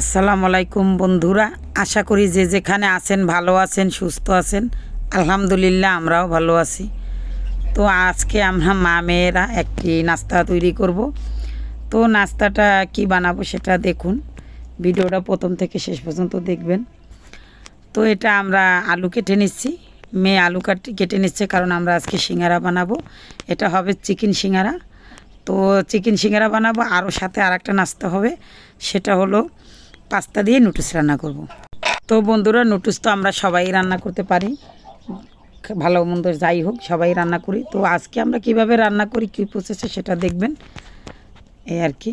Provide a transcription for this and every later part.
আসসালামু আলাইকুম বন্ধুরা, আশা করি যে যেখানে আছেন ভালো আছেন, সুস্থ আছেন। আলহামদুলিল্লাহ আমরাও ভালো আছি। তো আজকে আমরা মা মেয়েরা একটি নাস্তা তৈরি করব। তো নাস্তাটা কি বানাবো সেটা দেখুন, ভিডিওটা প্রথম থেকে শেষ পর্যন্ত দেখবেন। তো এটা আমরা আলু কেটে নিচ্ছি, মেয়ে আলু কেটে নিচ্ছে কারণ আমরা আজকে সিঙ্গারা বানাবো। এটা হবে চিকেন সিঙ্গারা। তো চিকেন সিঙ্গারা বানাবো, আরও সাথে আর একটা নাস্তা হবে, সেটা হলো পাস্তা দিয়ে নুডলস রান্না করব। তো বন্ধুরা, নুডলস তো আমরা সবাই রান্না করতে পারি, ভালো মন্দ যাই হোক সবাই রান্না করি। তো আজকে আমরা কিভাবে রান্না করি, কী প্রসেসে সেটা দেখবেন, এই আর কি।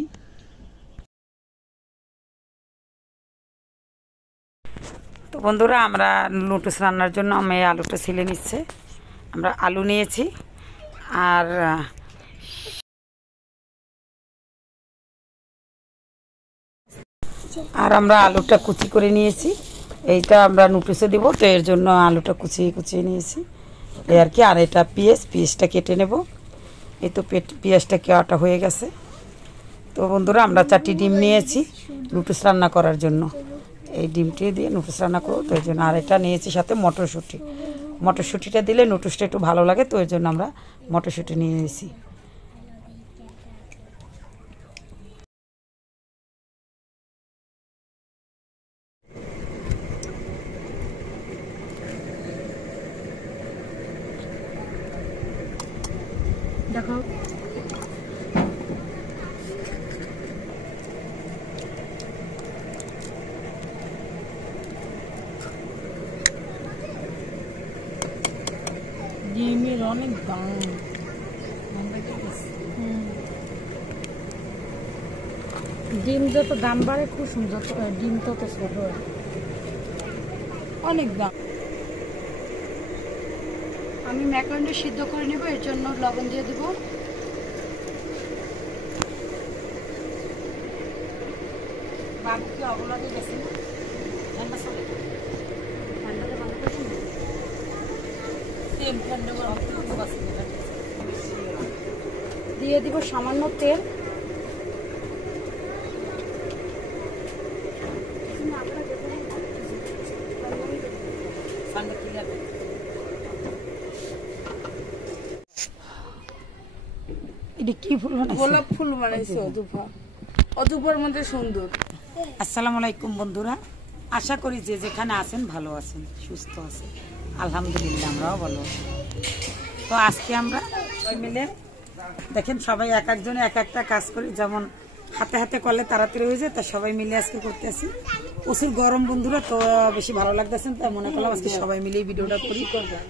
তো বন্ধুরা, আমরা নুডলস রান্নার জন্য মেয়ে আলুটা ছিলে নিচ্ছে। আমরা আলু নিয়েছি আর আমরা আলুটা কুচি করে নিয়েছি। এইটা আমরা নুডলসে দিব, তো এর জন্য আলুটা কুচিয়ে নিয়েছি এই আর কি। আর এটা পেঁয়াজটা কেটে নেব। এই তো পেঁয়াজটা কেওয়াটা হয়ে গেছে। তো বন্ধুরা, আমরা 4টি ডিম নিয়েছি নুডলস রান্না করার জন্য। এই ডিমটি দিয়ে নুডলস রান্না করবো, তো এর জন্য। আর এটা নিয়েছি সাথে মটরশুঁটিটা দিলে নুডলসটা একটু ভালো লাগে, তো এর জন্য আমরা মটরশুঁটি নিয়েছি। দেখো ডিমের অনেক দাম, ডিম যত দাম বাড়ে কুসুম যত ডিম তত ছোট অনেক দাম। আমি ম্যাকারনি সিদ্ধ করে নেব, এর জন্য লবণ দিয়ে দেব। বাবু কি অবলাদে গেছে না? ঠান্ডা চলে ঠান্ডাতে ভালো করে দিয়ে দিব সামান্য তেল। এটা কি ফুল বানাইছে? গোলাপ ফুল বানাইছে অজুপার মধ্যে সুন্দর। আসসালামু আলাইকুম বন্ধুরা, আশা করি যে যেখানে আছেন ভালো আছেন, সুস্থ আছেন। আলহামদুলিল্লাহ আমরাও ভালো আছি। তো আজকে আমরা সবাই মিলে দেখেন, সবাই এক একজনে এক একটা কাজ করি, যেমন হাতে হাতে করলে তাড়াতাড়ি হয়ে যায়, তা সবাই মিলে আজকে করতেছি। প্রচুর গরম বন্ধুরা, তো বেশি ভালো লাগতেছেন, তাই মনে করলাম আজকে সবাই মিলেই ভিডিওটা করি।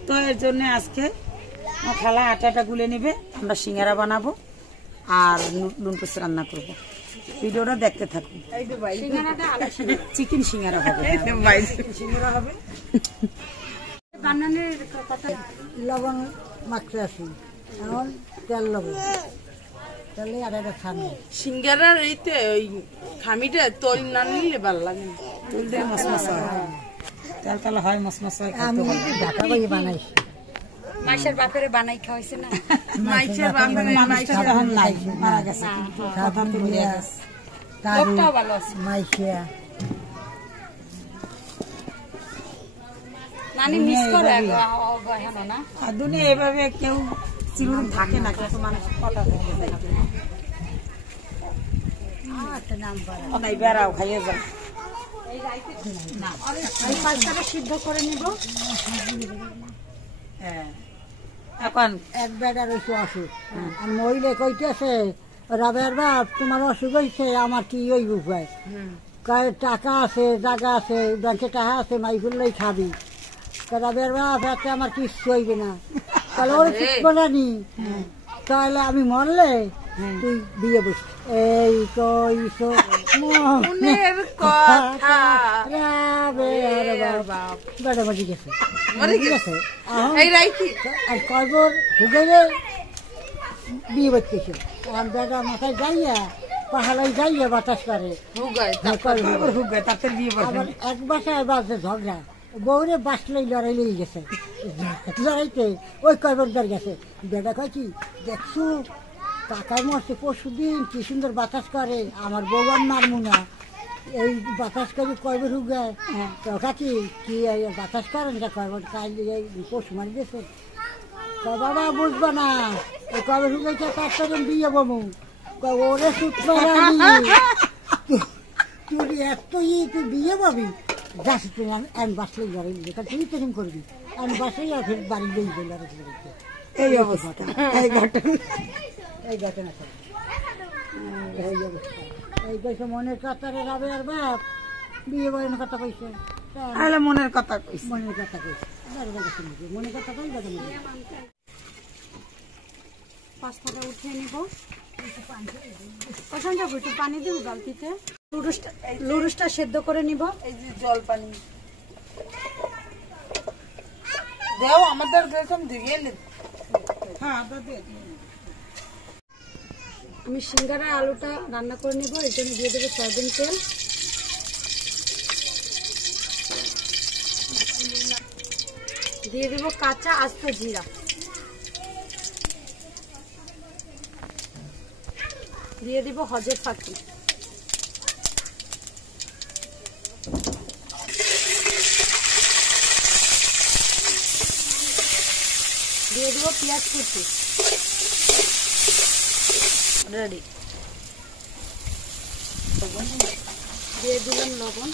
তো এর জন্য আজকে খালা আটাটা গুলে নেবে, আমরা সিঙ্গারা বানাবো আর নুডলস রান্না করব। ভিডিওটা দেখতে থাকুন। চিকেন সিঙ্গারা হবে, সিঙ্গারা হবে। বানানোর কথা লবণ মাখতে আসি, এখন তেল লবণ তেলে আর একটা খামি সিঙ্গারার এইতে ওই খামিটা তৈল না নিলে ভালো লাগে না। তেল দিয়ে মশমশা হয়, তেল তেল হয়, মশমশা হয়। আমি ঢাকা বাড়ি বানাইছি। মাইশের বাপেরে বানাই খাওয়াইছে না? মাইশের বাপের মানুষটা তখন নাই, মারা গেছে, কিন্তু কথা তো রয়ে গেছে। লোকটাও ভালো আছে। মাইশিয়া নানি মিস করে এখন না। আর দুনিয়া এভাবে কেউ চিরদিন থাকে না, কিন্তু মানুষ কথা হয়ে যায়। অনেক বেড়াও খাইয়ে যায়। এই পাস্তাটা সিদ্ধ করে নিব। হ্যাঁ, এখন এক বেটার হয়েছে অসুখ, আর মহিলা কইতেছে রাবের বাপ তোমার অসুখ হয়েছে, আমার কি ওই উপায়? টাকা আছে, জায়গা আছে, ব্যাংকে টাকা আছে, মাইফুল্লাই খাবি। রাবের বাপ এতে আমার কিচ্ছু হইবে না, তাহলে ওর ঠিক করে নি, তাহলে আমি মরলে তুই বিয়ে বস। এই তো মনের কথা বেটা মরি গেছে, এই রাইকি আর কয়বর হুগেলে বিয়ে করতেছে। আমার বেটা মাথায় যাইয়া পাহাড়াই যাইয়া বাতাস করে আবার এক বাসায় বাজে ঝগড়া, বউরে বাসলেই লড়াই লেগে গেছে। লড়াইতে ওই কয়বরদার গেছে, বেটা কয় কি দেখছো টাকার মরছে পরশু দিন, কি সুন্দর বাতাস করে, আমার বউ আর মারমু না। এই বাতাস করে কয়বার হুগায় তো কাকি কি এই বাতাস করেন যা কয়বার কাল এই পশু মারি দিয়েছে বাবা বুঝবা না এই কয়বার হুগাইছে তার বিয়ে বমু ওরে সূত্র তুই এত তুই বিয়ে পাবি যাস তুই আমি বাসলেই বাড়ি তুই তো করবি আমি বাসলেই আর ফের বাড়ি গেই বলে এই অবস্থা এই ঘটনা এই ঘটনা এই অবস্থা এই কইছে মনের কথারে রাবে আর বাপ বিয়ে বাড়ির কথা কইছে তাহলে মনের কথা কইছি মনের কথা কইছে মনের কথা কই কথা পাস্তাটা উঠিয়ে নিব। ওখান যাবো একটু পানি দিব বালতিতে। লুরুসটা সেদ্ধ করে নিব। এই যে জল পানি দেও আমাদের গেছম দিয়ে নে। হ্যাঁ দাদা আমি সিঙ্গারা আলুটা রান্না করে নিব, এর জন্য দিয়ে দেবো সয়াবিন তেল, দিয়ে দেবো কাঁচা আস্ত জিরা, দিয়ে দিব হজের ফাঁকি, দিয়ে দিব পেঁয়াজ কুচি, রেডি, দিয়ে দিলাম লবণ।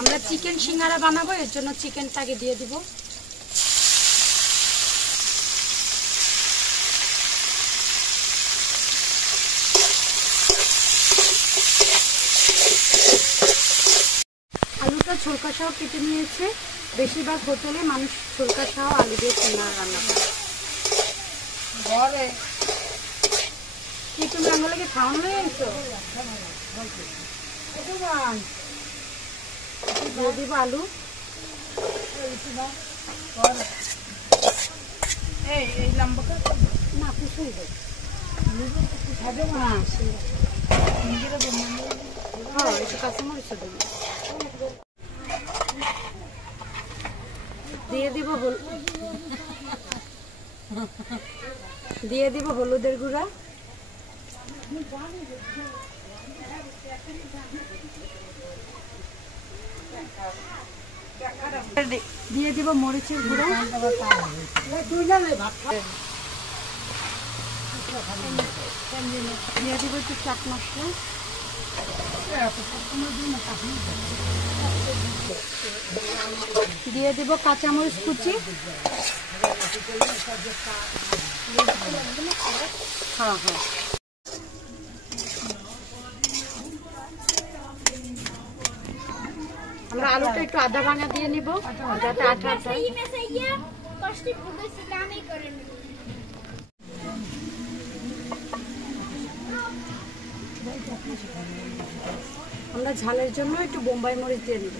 আমরা চিকেন সিঙ্গারা বানাবো, এর জন্য চিকেনটাকে দিয়ে দিব। আলুটা ছোলকা সহ কেটে নিয়েছে। বেশিরভাগ হোটেলে মানুষ ছোলকা সহ আলু দিয়ে সিঙ্গারা রান্না করে। ঘরে কি তুমি আঙুলকে খাওয়ানো হয়ে গেছো? দিয়ে দিব আলু, এই লম্বা না কুচুই দেয়, হ্যাঁ একটু কাঁচামরিচ দেবো, দিয়ে দিব হলুদের গুঁড়া, দিয়ে দিব মরিচের গুঁড়া, দিয়ে দিব একটু চাট মশলা, দিয়ে দিব কাঁচামরিচ কুচি, হ্যাঁ হ্যাঁ, আমরা আলুটা একটু আধা ভাঙা দিয়ে নিব যাতে আঠা আঠা হয়। আমরা ঝালের জন্য একটু বোম্বাই মরিচ দিয়ে দিব।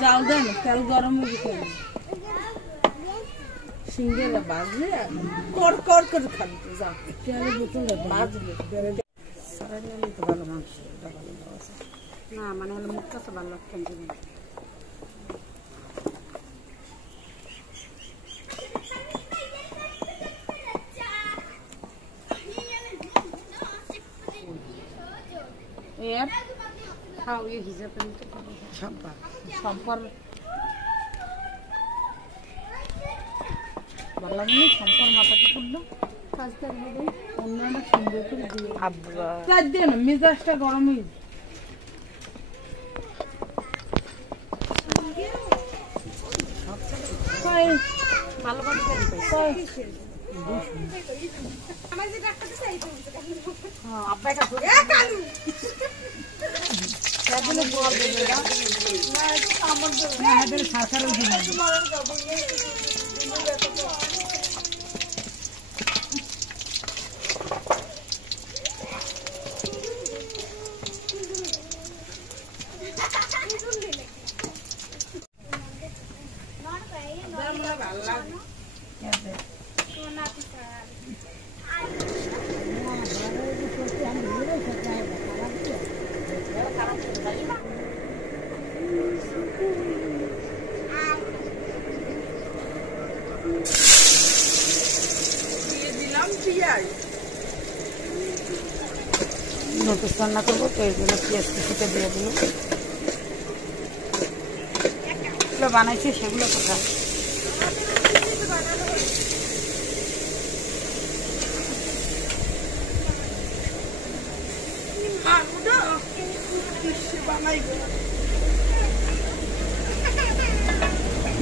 যাও দেন তেল গরম হয়ে গেছে, সিঙ্গেরা বাজলে কর কর করে খাবি। যাও তেলের বোতলে বাজলে তো ভালো মাংস না মানে হলো মুখটা তো ভালো লাগছে না। এর খাও এই হিসাবে মতো খাবো। সম্পা সম্পর ভালো মনে সম্পর মাথাতে পড়লো, কাজটা হবে অন্যান্য সুন্দর করে দিয়ে আব্বা চার দিয়ে না মেজাজটা গরম হয়ে যায়। ভালোভাবে নুডলস রান্না করবো, তো এই জন্য পেঁয়াজ কুচিটা দিয়ে দিল। যেগুলো বানাইছি সেগুলো কোথায়?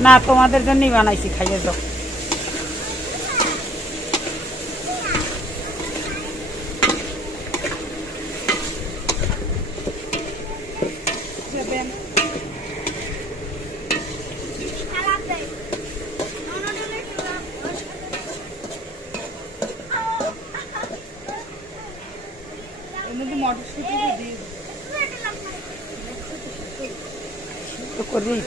না, তোমাদের জন্যই বানাইছি, খাইয়ে দাও। তো করেই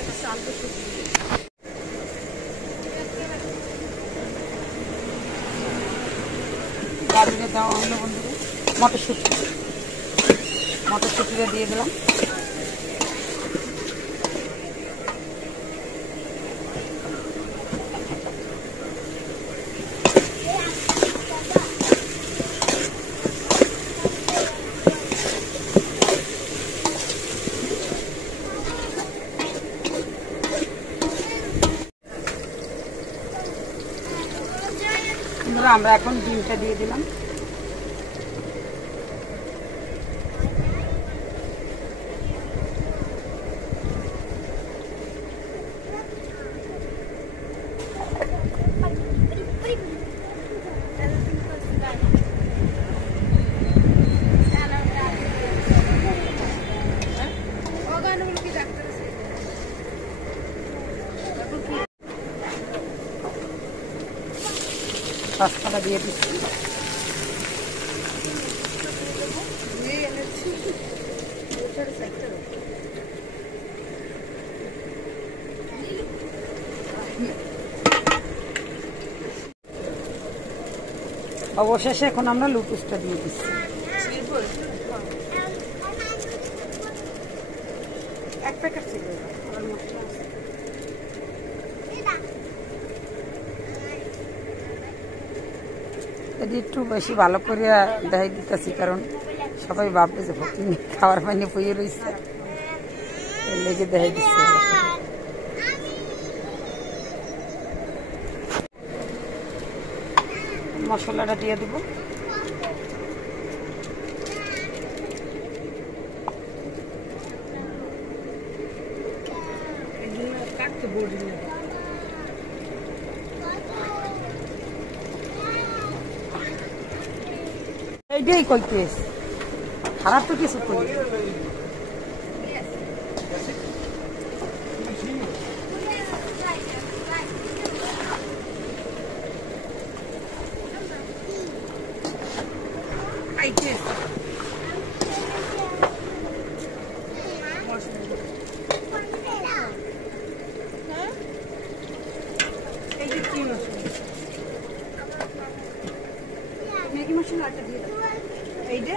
গাজরে দেওয়া হলো বন্ধুরা, মটরশুঁটিটা দিয়ে দিলাম। আমরা এখন ডিমটা দিয়ে দিলাম। পাঁচটা দিয়ে দিচ্ছি। অবশেষে এখন আমরা লুটুসটা দিয়ে দিচ্ছি। এক প্যাকেট ছিল এটি একটু বেশি ভালো করে দেখাই দিতেছি, কারণ সবাই ভাববে যে ভক্তি খাওয়ার পানি পুয়ে রয়েছে, লেগে দেখাই দিচ্ছে। মশলাটা দিয়ে দেবো। এইটাই কইতে খারাপ তো কিছু করি। ম্যাগি মশলা আটা দিয়ে দাও। এই যে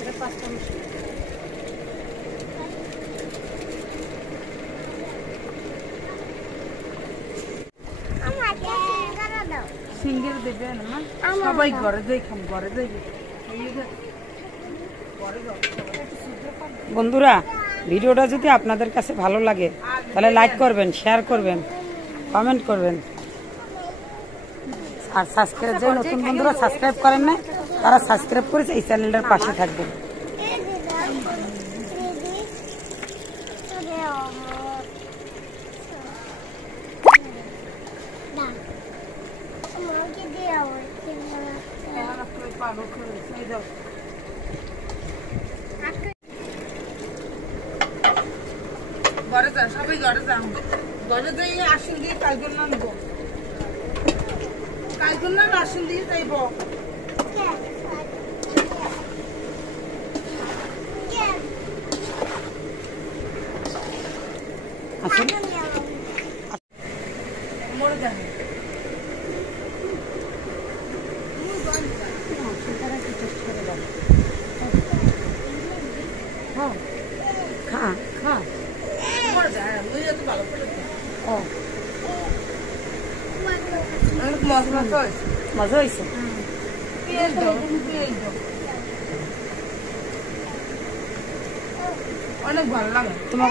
এটা পাঁচটা মশলা। সিঙ্গেল দেবে না, সবাই ঘরে যাই খাম, ঘরে যাই। বন্ধুরা, ভিডিওটা যদি আপনাদের কাছে ভালো লাগে তাহলে লাইক করবেন, শেয়ার করবেন, কমেন্ট করবেন। আর সাবস্ক্রাইব, যে নতুন বন্ধুরা সাবস্ক্রাইব করেন না তারা সাবস্ক্রাইব করে এই চ্যানেলটার পাশে থাকবেন। ঘরে যান, সবাই ঘরে যান, ঘরে যাই আসন দিয়ে কালগুন আনবো, কালগুন না আসন দিয়ে যাইব। আসুন মরে যান। খা খা। মরে যায়, মুই তো ভালো করে ও মশলা তো মজা হয়েছে। পেঁয়াজ দাও, পেঁয়াজ দাও। অনেক ভালো লাগে তোমার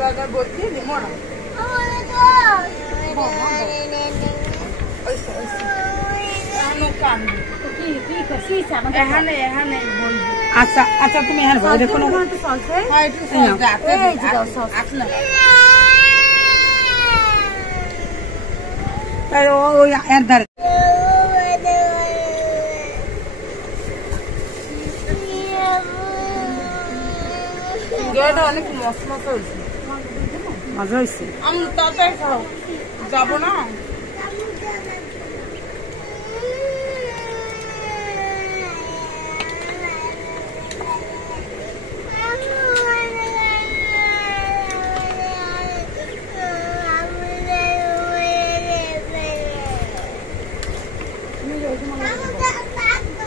জায়গায় বলছি মরা এখানে এখানে বলবো আচ্ছা আচ্ছা তুমি হ্যাঁ বলে কোনো হ্যাঁ একটু আসলে ওই এর ধারে গেটা অনেক মস্ত মস্ত হয়েছে মজা হয়েছে। আমি তাড়াতাড়ি খাও যাবো না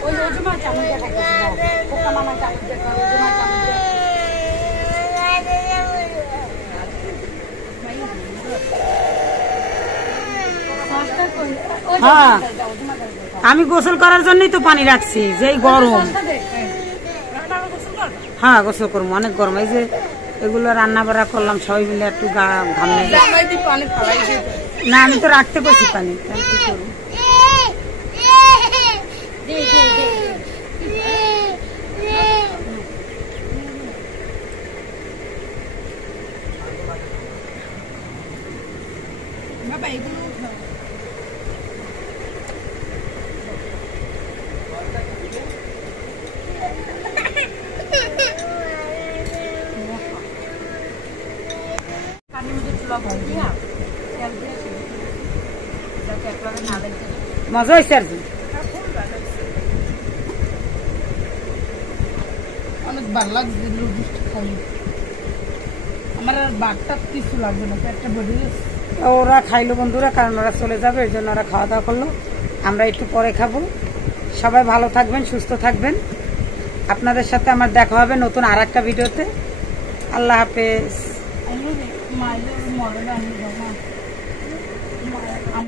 ওই রোজমা চামচটা খাইতেছি পোকা মামা চামচটা খাও রোজমা চামচটা হ্যাঁ আমি গোসল করার জন্যই তো পানি রাখছি, যেই গরম। হ্যাঁ গোসল করবো, অনেক গরম। এই যে এগুলো রান্না বাড়া করলাম সবাই মিলে, একটু গা ঘাম লেগে। পানি খাওয়াই দিয়ে না আমি তো রাখতে পারছি পানি, তাই কি করবো? বাবা এগুলো মজা হয়েছে আর কি। অনেক ভালো লাগছে লুচিটা খাই। আমার আর বাটটা কিছু লাগবে না, পেটটা ভরে গেছে। ওরা খাইলো বন্ধুরা, কারণ ওরা চলে যাবে, এই জন্য ওরা খাওয়া দাওয়া করলো। আমরা একটু পরে খাবো। সবাই ভালো থাকবেন, সুস্থ থাকবেন। আপনাদের সাথে আমার দেখা হবে নতুন আর একটা ভিডিওতে। আল্লাহ হাফেজ। আমি মায়ের মনে আমি